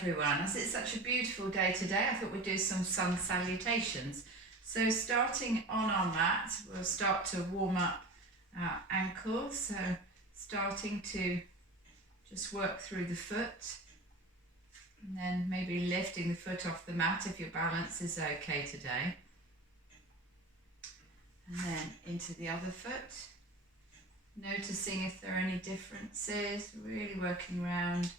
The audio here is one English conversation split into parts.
everyone. As it's such a beautiful day today, I thought we'd do some sun salutations. So starting on our mat, we'll start to warm up our ankles. So starting to just work through the foot and then maybe lifting the foot off the mat if your balance is okay today. And then into the other foot, noticing if there are any differences, really working around.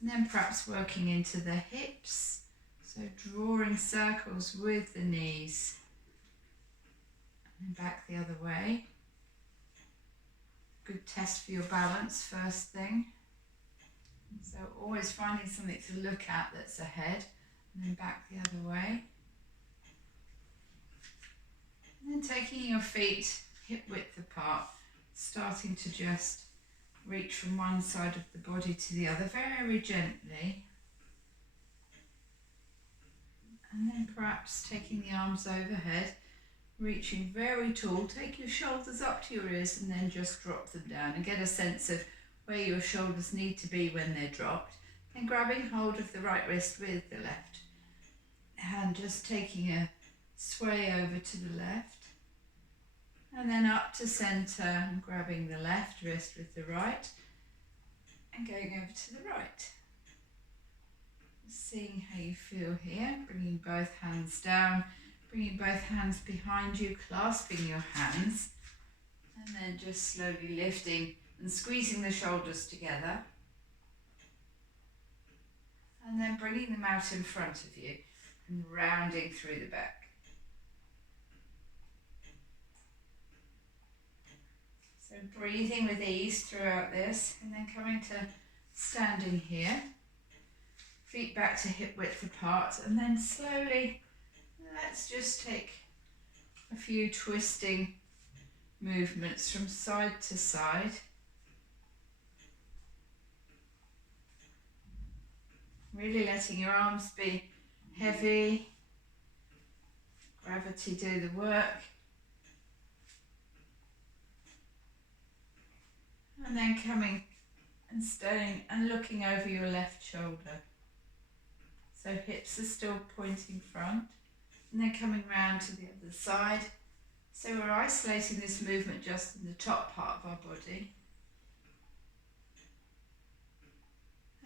And then perhaps working into the hips, so drawing circles with the knees. And then back the other way. Good test for your balance first thing. So always finding something to look at that's ahead, and then back the other way. And then taking your feet hip width apart, starting to just reach from one side of the body to the other very gently. And then perhaps taking the arms overhead, reaching very tall. Take your shoulders up to your ears and then just drop them down and get a sense of where your shoulders need to be when they're dropped. Then grabbing hold of the right wrist with the left hand, just taking a sway over to the left. And then up to centre and grabbing the left wrist with the right and going over to the right. Seeing how you feel here, bringing both hands down, bringing both hands behind you, clasping your hands, and then just slowly lifting and squeezing the shoulders together. And then bringing them out in front of you and rounding through the back. So breathing with ease throughout this, and then coming to standing here, feet back to hip width apart, and then slowly let's just take a few twisting movements from side to side. Really letting your arms be heavy, gravity do the work. And then coming and staying and looking over your left shoulder. So hips are still pointing front. And then coming round to the other side. So we're isolating this movement just in the top part of our body.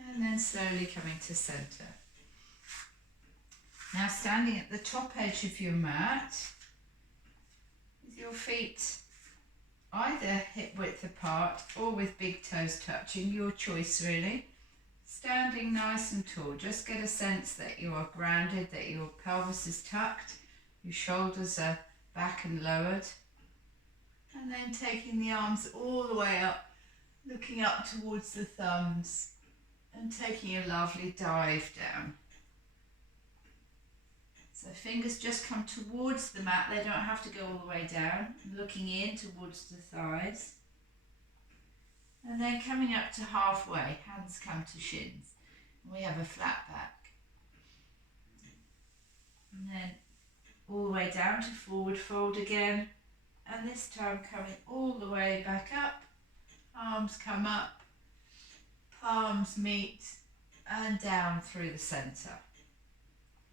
And then slowly coming to centre. Now standing at the top edge of your mat, with your feet either hip width apart or with big toes touching, your choice really. Standing nice and tall, just get a sense that you are grounded, that your pelvis is tucked, your shoulders are back and lowered. And then taking the arms all the way up, looking up towards the thumbs and taking a lovely dive down. So fingers just come towards the mat, they don't have to go all the way down, looking in towards the thighs. And then coming up to halfway, hands come to shins. And we have a flat back. And then all the way down to forward fold again. And this time coming all the way back up. Arms come up, palms meet, and down through the centre.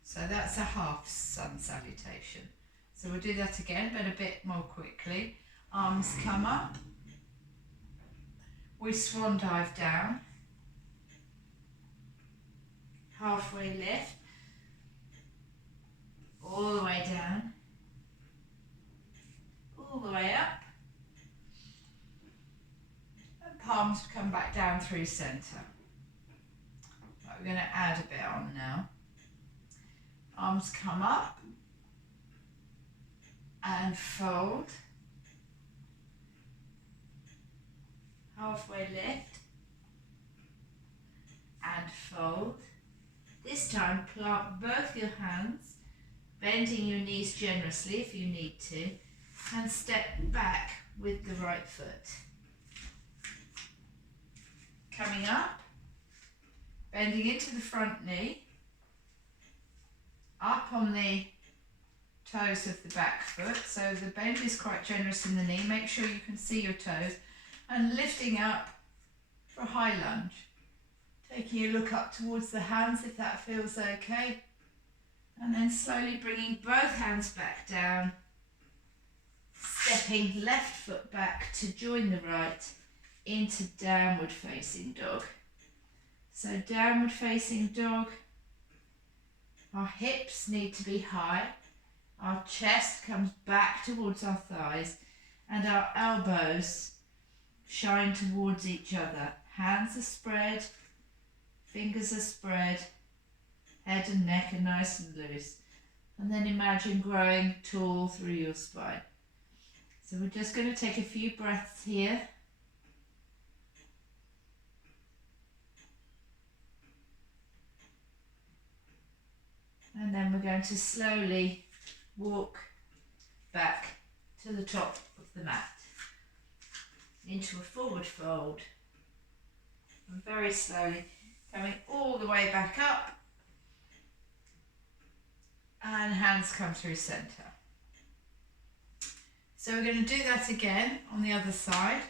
So that's a half sun salutation. So we'll do that again, but a bit more quickly. Arms come up. We swan dive down, halfway lift, all the way down, all the way up, and palms come back down through centre. Right, we're going to add a bit on now. Arms come up and fold. Halfway lift and fold. This time plant both your hands, bending your knees generously if you need to, and step back with the right foot. Coming up, bending into the front knee, up on the toes of the back foot, so the bend is quite generous in the knee. Make sure you can see your toes, and lifting up for a high lunge. Taking a look up towards the hands if that feels okay. And then slowly bringing both hands back down. Stepping left foot back to join the right into downward facing dog. So downward facing dog. Our hips need to be high. Our chest comes back towards our thighs and our elbows shine towards each other. Hands are spread, fingers are spread, head and neck are nice and loose. And then imagine growing tall through your spine. So we're just going to take a few breaths here. And then we're going to slowly walk back to the top of the mat into a forward fold. And very slowly coming all the way back up. And hands come through centre. So we're going to do that again on the other side.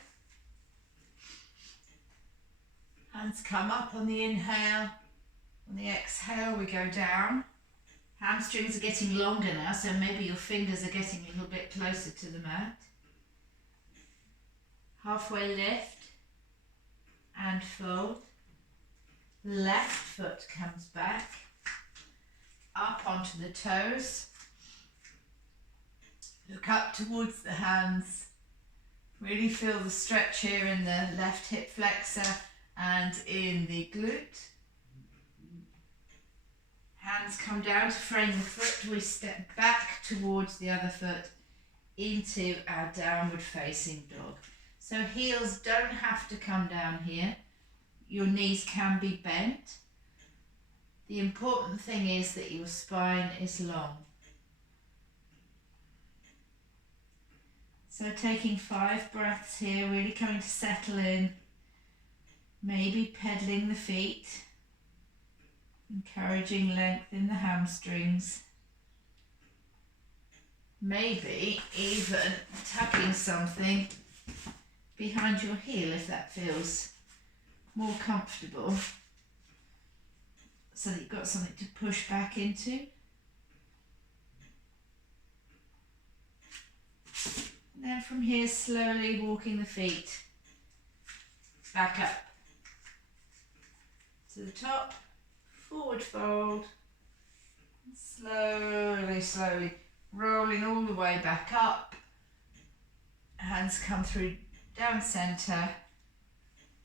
Hands come up on the inhale. On the exhale we go down. Hamstrings are getting longer now, so maybe your fingers are getting a little bit closer to the mat. Halfway lift and fold. Left foot comes back. Up onto the toes. Look up towards the hands. Really feel the stretch here in the left hip flexor and in the glute. Hands come down to frame the foot. We step back towards the other foot into our downward facing dog. So heels don't have to come down here. Your knees can be bent. The important thing is that your spine is long. So taking 5 breaths here, really coming to settle in. Maybe pedaling the feet. Encouraging length in the hamstrings. Maybe even tucking something behind your heel if that feels more comfortable. So that you've got something to push back into. And then from here slowly walking the feet back up to the top. Forward fold, slowly rolling all the way back up. Hands come through down centre,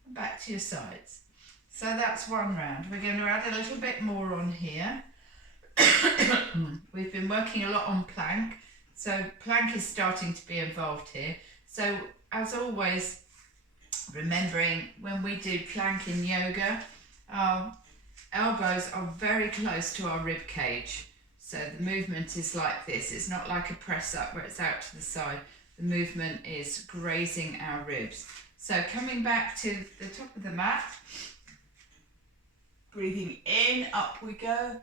and back to your sides. So that's one round. We're going to add a little bit more on here. We've been working a lot on plank, so plank is starting to be involved here. So as always, remembering when we do plank in yoga, elbows are very close to our rib cage. So the movement is like this. It's not like a press up where it's out to the side. The movement is grazing our ribs. So coming back to the top of the mat, breathing in, up we go.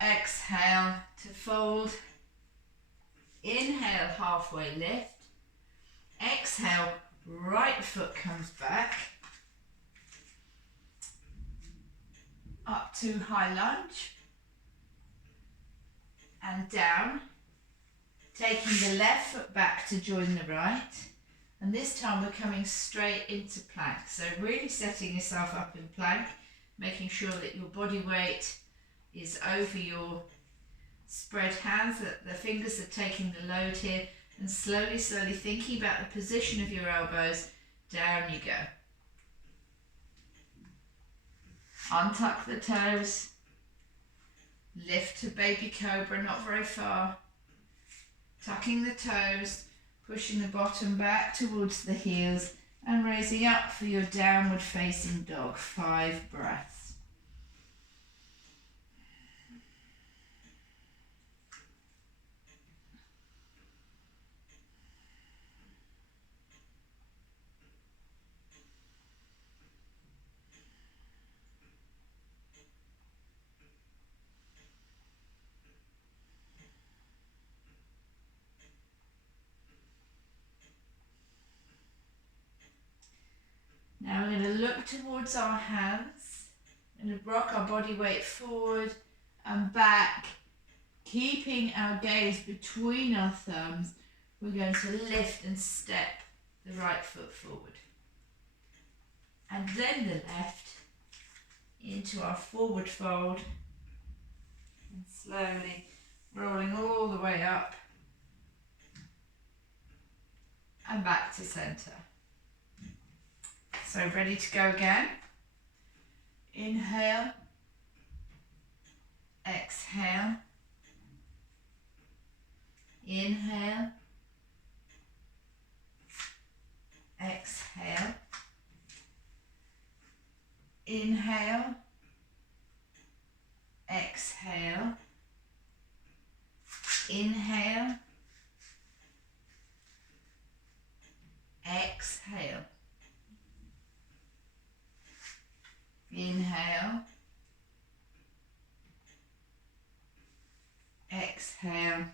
Exhale to fold. Inhale, halfway lift. Exhale, right foot comes back. Up to high lunge and down, taking the left foot back to join the right, and this time we're coming straight into plank. So really setting yourself up in plank, making sure that your body weight is over your spread hands, that the fingers are taking the load here, and slowly thinking about the position of your elbows. Down you go. Untuck the toes, lift to baby cobra, not very far, tucking the toes, pushing the bottom back towards the heels and raising up for your downward facing dog. 5 breaths. Now we're going to look towards our hands. We're going to rock our body weight forward and back, keeping our gaze between our thumbs. We're going to lift and step the right foot forward. And then the left into our forward fold. And slowly rolling all the way up and back to centre. So ready to go again. Inhale, exhale, inhale, exhale, inhale, exhale, inhale, exhale, inhale, exhale,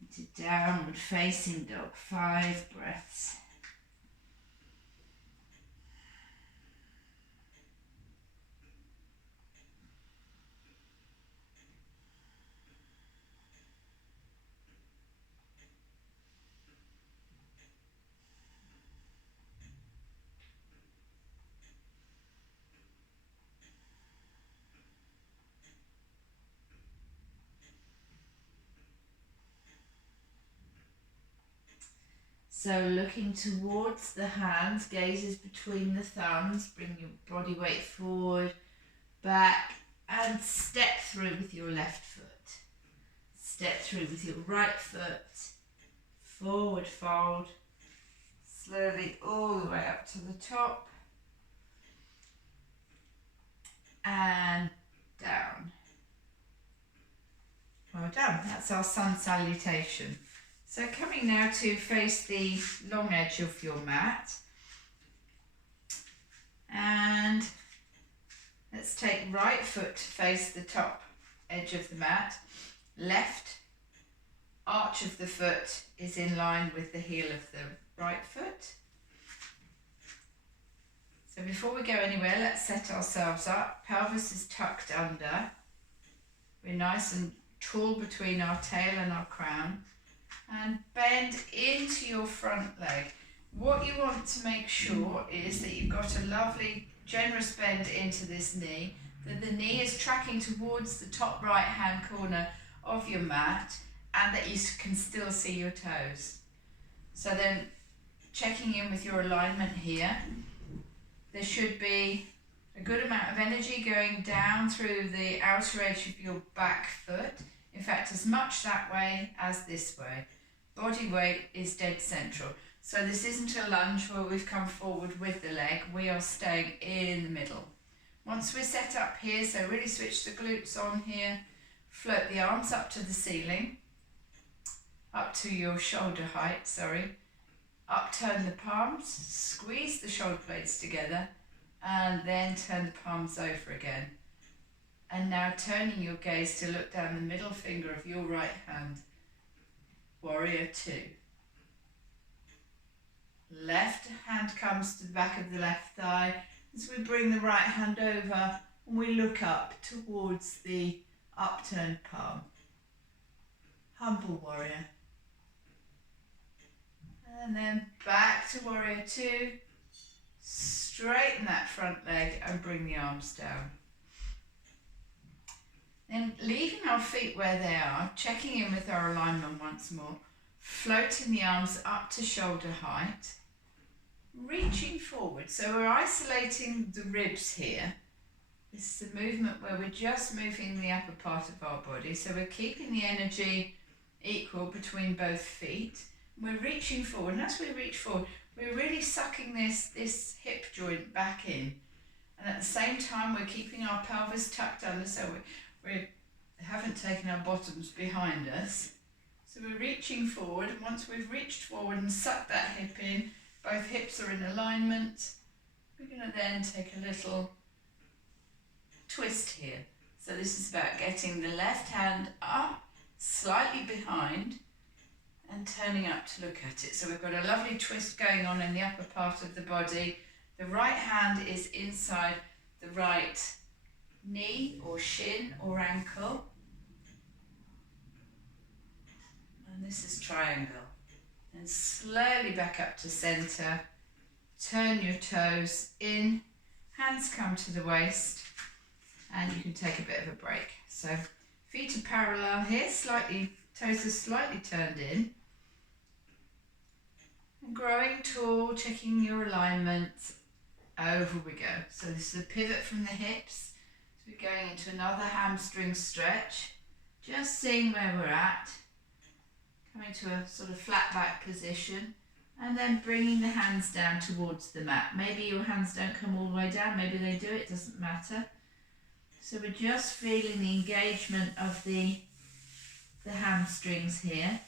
into downward facing dog, 5 breaths. So looking towards the hands, gazes between the thumbs, bring your body weight forward, back, and step through with your left foot. Step through with your right foot, forward fold, slowly all the way up to the top, and down. Well done, that's our sun salutation. So coming now to face the long edge of your mat, and let's take right foot to face the top edge of the mat, left arch of the foot is in line with the heel of the right foot. So before we go anywhere, let's set ourselves up. Pelvis is tucked under. We're nice and tall between our tail and our crown. And bend into your front leg. What you want to make sure is that you've got a lovely generous bend into this knee, that the knee is tracking towards the top right hand corner of your mat, and that you can still see your toes. So then checking in with your alignment here, there should be a good amount of energy going down through the outer edge of your back foot. In fact, as much that way as this way. Body weight is dead central. So this isn't a lunge where we've come forward with the leg. We are staying in the middle. Once we're set up here, so really switch the glutes on here. Float the arms up to the ceiling. Up to your shoulder height, Upturn the palms. Squeeze the shoulder blades together. And then turn the palms over again. And now turning your gaze to look down the middle finger of your right hand. Warrior 2. Left hand comes to the back of the left thigh as we bring the right hand over and we look up towards the upturned palm. Humble warrior. And then back to warrior 2. Straighten that front leg and bring the arms down. Then leaving our feet where they are, checking in with our alignment once more, floating the arms up to shoulder height, reaching forward. So we're isolating the ribs here. This is a movement where we're just moving the upper part of our body. So we're keeping the energy equal between both feet. We're reaching forward, and as we reach forward, we're really sucking this hip joint back in. And at the same time, we're keeping our pelvis tucked under, so we haven't taken our bottoms behind us. So we're reaching forward, and once we've reached forward and sucked that hip in, both hips are in alignment, we're going to then take a little twist here. So this is about getting the left hand up, slightly behind, and turning up to look at it. So we've got a lovely twist going on in the upper part of the body, The right hand is inside the right knee or shin or ankle. And this is triangle. And slowly back up to centre. Turn your toes in. Hands come to the waist. And you can take a bit of a break. So feet are parallel here, toes are slightly turned in. And growing tall, checking your alignment. Over we go. So this is a pivot from the hips. So we're going into another hamstring stretch. Just seeing where we're at. Coming to a sort of flat back position. And then bringing the hands down towards the mat. Maybe your hands don't come all the way down. Maybe they do. It doesn't matter. So we're just feeling the engagement of the hamstrings here.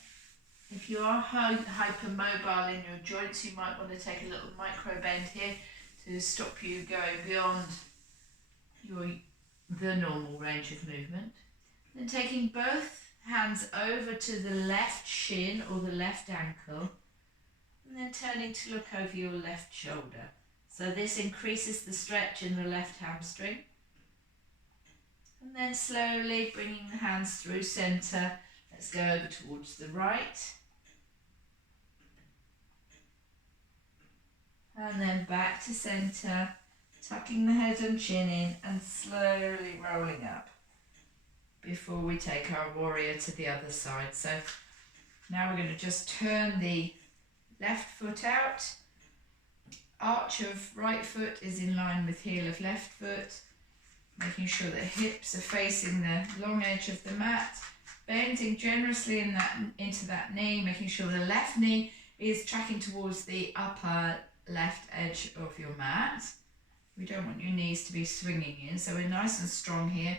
If you are hypermobile in your joints, you might want to take a little micro bend here to stop you going beyond the normal range of movement. Then taking both hands over to the left shin or the left ankle, and then turning to look over your left shoulder. So this increases the stretch in the left hamstring. And then slowly bringing the hands through centre. Let's go over towards the right. And then back to centre, tucking the head and chin in and slowly rolling up before we take our warrior to the other side. So now we're going to just turn the left foot out. Arch of right foot is in line with heel of left foot. Making sure that hips are facing the long edge of the mat. Bending generously into that knee, making sure the left knee is tracking towards the upper left edge of your mat. We don't want your knees to be swinging in, so we're nice and strong here.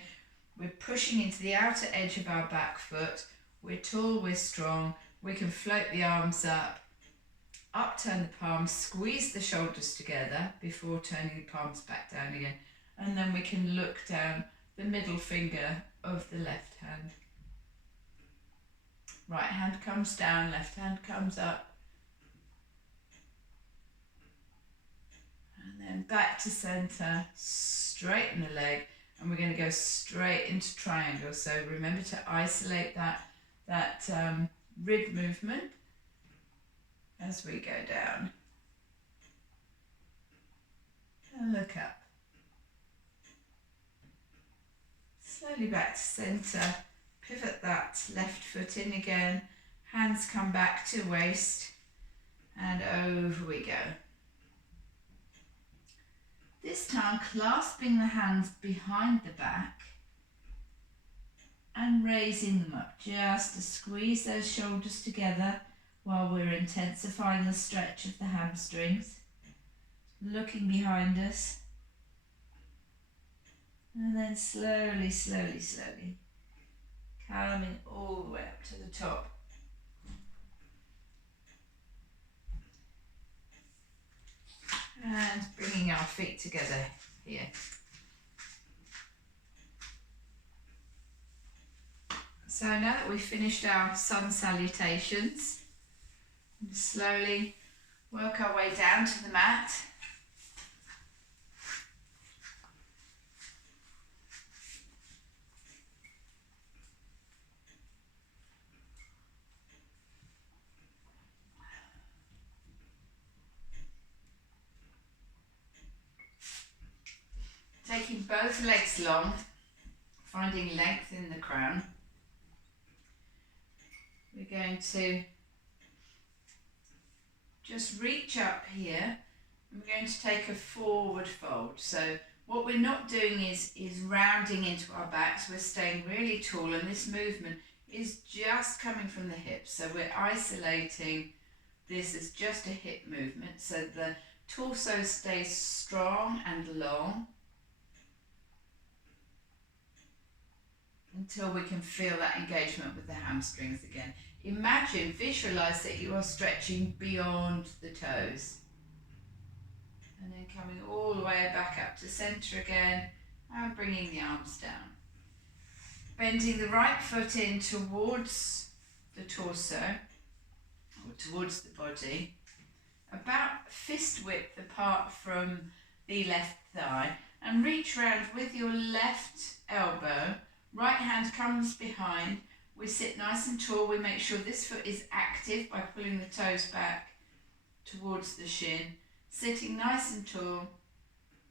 We're pushing into the outer edge of our back foot. We're tall, we're strong. We can float the arms up, upturn the palms, squeeze the shoulders together before turning the palms back down again. And then we can look down the middle finger of the left hand. Right hand comes down, left hand comes up. And then back to centre, straighten the leg. And we're going to go straight into triangle. So remember to isolate that rib movement as we go down. And look up. Slowly back to centre, pivot that left foot in again, hands come back to waist, and over we go. This time clasping the hands behind the back and raising them up, just to squeeze those shoulders together while we're intensifying the stretch of the hamstrings. Looking behind us. And then slowly, slowly, slowly, coming all the way up to the top. And bringing our feet together here. So now that we've finished our sun salutations, slowly work our way down to the mat. Taking both legs long, finding length in the crown. We're going to just reach up here and we're going to take a forward fold. So what we're not doing is rounding into our backs. We're staying really tall, and this movement is just coming from the hips. So we're isolating this as just a hip movement. So the torso stays strong and long until we can feel that engagement with the hamstrings again. Imagine, visualize that you are stretching beyond the toes. And then coming all the way back up to centre again and bringing the arms down. Bending the right foot in towards the torso or towards the body. about fist width apart from the left thigh, and reach round with your left elbow. Right hand comes behind. We sit nice and tall. We make sure this foot is active by pulling the toes back towards the shin, sitting nice and tall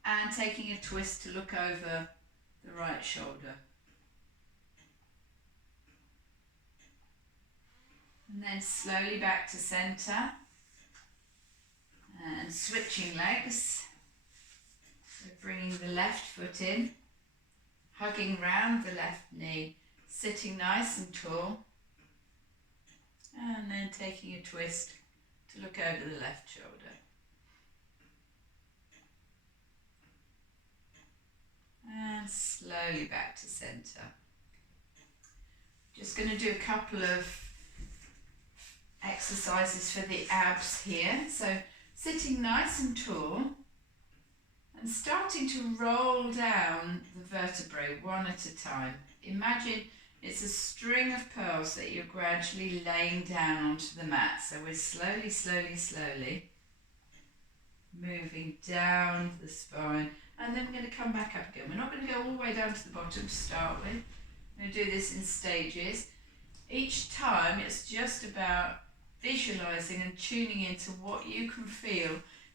and taking a twist to look over the right shoulder. And then slowly back to centre and switching legs. So bringing the left foot in, hugging round the left knee, sitting nice and tall, and then taking a twist to look over the left shoulder. And slowly back to centre. Just going to do a couple of exercises for the abs here. So sitting nice and tall and starting to roll down the vertebrae one at a time. Imagine it's a string of pearls that you're gradually laying down onto the mat. So we're slowly moving down the spine, and then we're going to come back up again. We're not going to go all the way down to the bottom to start with. We're going to do this in stages. Each time it's just about visualising and tuning into what you can feel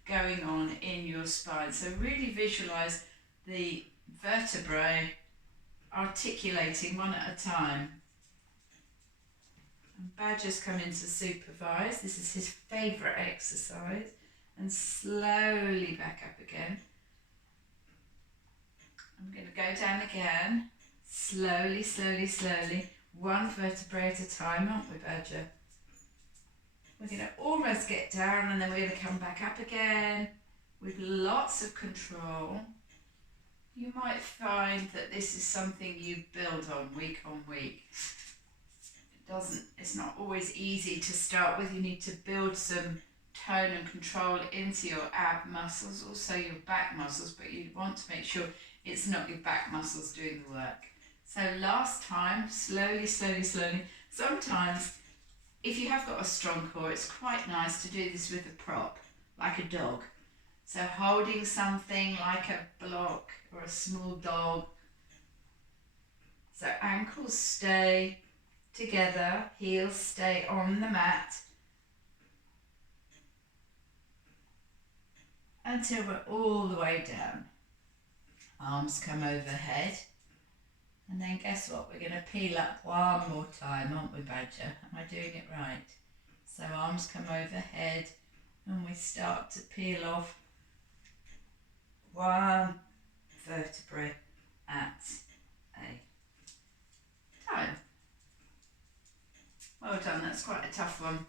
going on in your spine. So really visualise the vertebrae articulating one at a time. And Badger's come in to supervise. This is his favourite exercise. And slowly back up again. I'm going to go down again. Slowly. One vertebrae at a time, aren't we, Badger? We're going to almost get down, and then we're going to come back up again with lots of control. You might find that this is something you build on week. It's not always easy to start with. You need to build some tone and control into your ab muscles, also your back muscles, but you want to make sure it's not your back muscles doing the work. So last time, slowly. Sometimes, if you have got a strong core, it's quite nice to do this with a prop, like a dog. So holding something like a block or a small dog. So ankles stay together, heels stay on the mat, until we're all the way down. Arms come overhead. And then guess what? We're going to peel up one more time, aren't we, Badger? Am I doing it right? So arms come overhead and we start to peel off one vertebrae at a time. Well done, that's quite a tough one.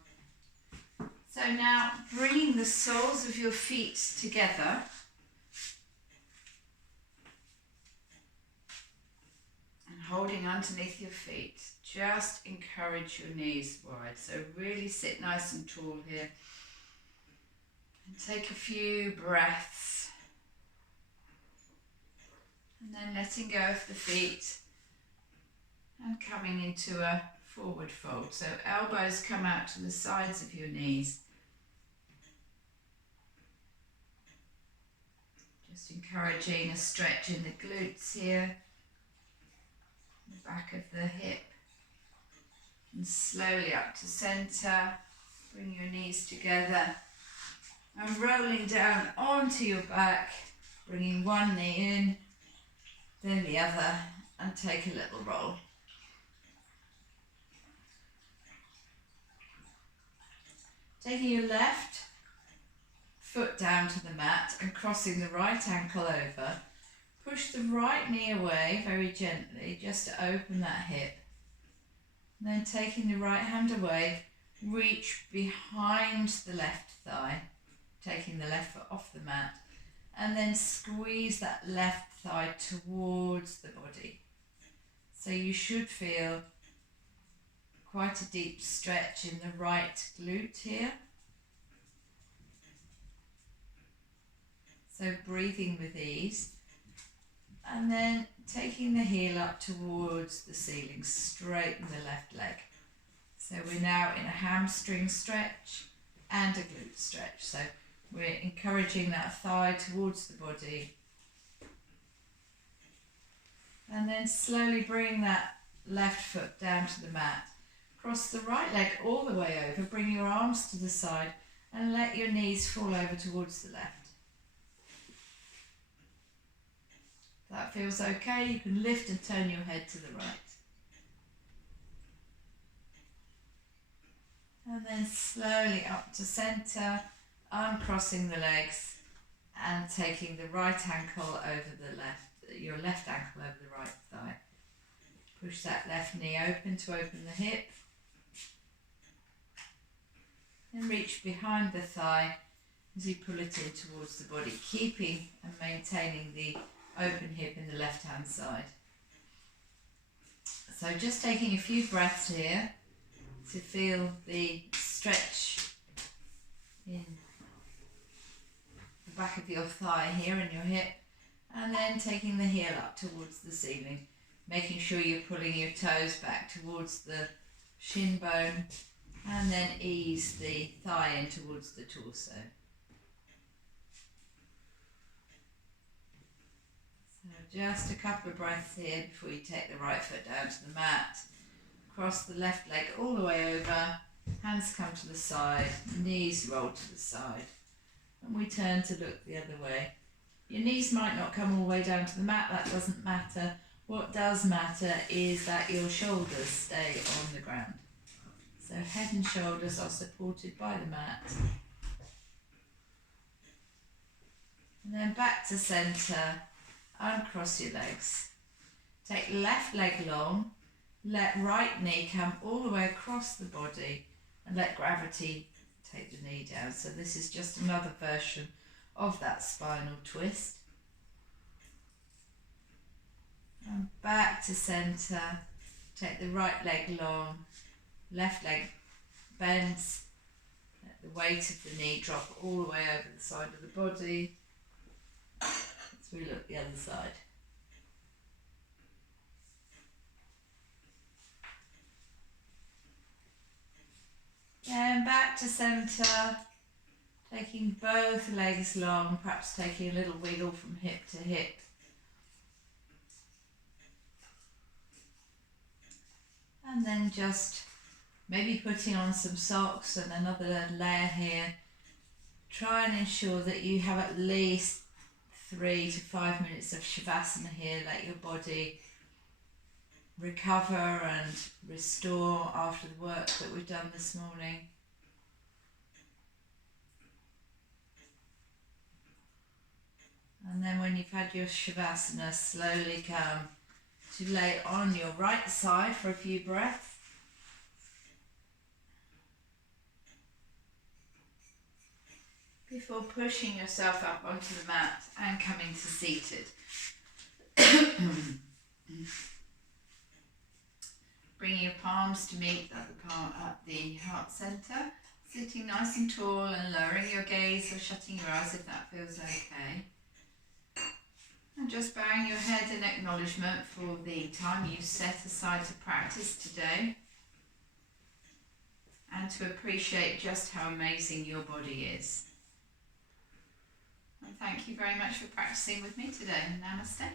So now bringing the soles of your feet together. And holding underneath your feet. Just encourage your knees wide. So really sit nice and tall here. And take a few breaths. And then letting go of the feet. And coming into a forward fold. So elbows come out to the sides of your knees. Just encouraging a stretch in the glutes here. The back of the hip. And slowly up to centre. Bring your knees together. And rolling down onto your back. Bringing one knee in, then the other, and take a little roll. Taking your left foot down to the mat and crossing the right ankle over. Push the right knee away very gently, just to open that hip. And then taking the right hand away, reach behind the left thigh, taking the left foot off the mat, and then squeeze that left thigh towards the body. So you should feel quite a deep stretch in the right glute here. So breathing with ease. And then taking the heel up towards the ceiling, straighten the left leg. So we're now in a hamstring stretch and a glute stretch. So we're encouraging that thigh towards the body. And then slowly bring that left foot down to the mat. Cross the right leg all the way over, bring your arms to the side and let your knees fall over towards the left. If that feels okay, you can lift and turn your head to the right. And then slowly up to centre, uncrossing the legs and taking the right ankle over the left, your left ankle over the right thigh. Push that left knee open to open the hip. And reach behind the thigh as you pull it in towards the body, keeping and maintaining the open hip in the left hand side. So just taking a few breaths here to feel the stretch in the back of your thigh here and your hip, and then taking the heel up towards the ceiling, making sure you're pulling your toes back towards the shin bone, and then ease the thigh in towards the torso. So just a couple of breaths here before you take the right foot down to the mat. Cross the left leg all the way over, hands come to the side, knees roll to the side, and we turn to look the other way. Your knees might not come all the way down to the mat, that doesn't matter. What does matter is that your shoulders stay on the ground. So head and shoulders are supported by the mat. And then back to centre, uncross your legs. Take left leg long, let right knee come all the way across the body and let gravity take the knee down. So this is just another version of that spinal twist. And back to centre, take the right leg long, left leg bends, let the weight of the knee drop all the way over the side of the body as we look the other side. Then back to centre, taking both legs long, perhaps taking a little wiggle from hip to hip. And then just maybe putting on some socks and another layer here. Try and ensure that you have at least 3 to 5 minutes of Shavasana here. Let your body recover and restore after the work that we've done this morning. And then when you've had your Shavasana, slowly come to lay on your right side for a few breaths. Before pushing yourself up onto the mat and coming to seated. Bringing your palms to meet at the heart centre, sitting nice and tall and lowering your gaze or shutting your eyes if that feels okay. And just bowing your head in acknowledgement for the time you set aside to practice today, and to appreciate just how amazing your body is. And thank you very much for practicing with me today. Namaste.